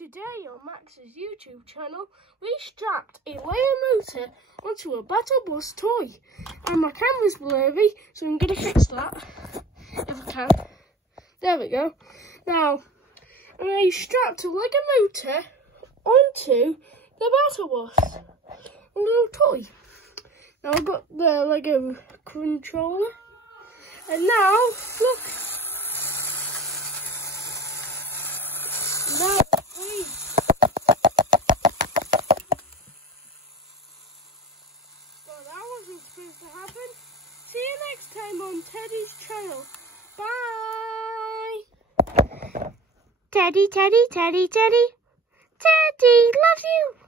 Today on Max's YouTube channel, we strapped a Lego motor onto a Battle Bus toy. And my camera's blurry, so I'm going to fix that, if I can. There we go. Now, I strapped a Lego motor onto the Battle Bus, a little toy. Now I've got the Lego controller, and now, look. Now, well, that wasn't supposed to happen. See you next time on Teddy's channel. Bye! Teddy, Teddy, Teddy, Teddy. Teddy, love you.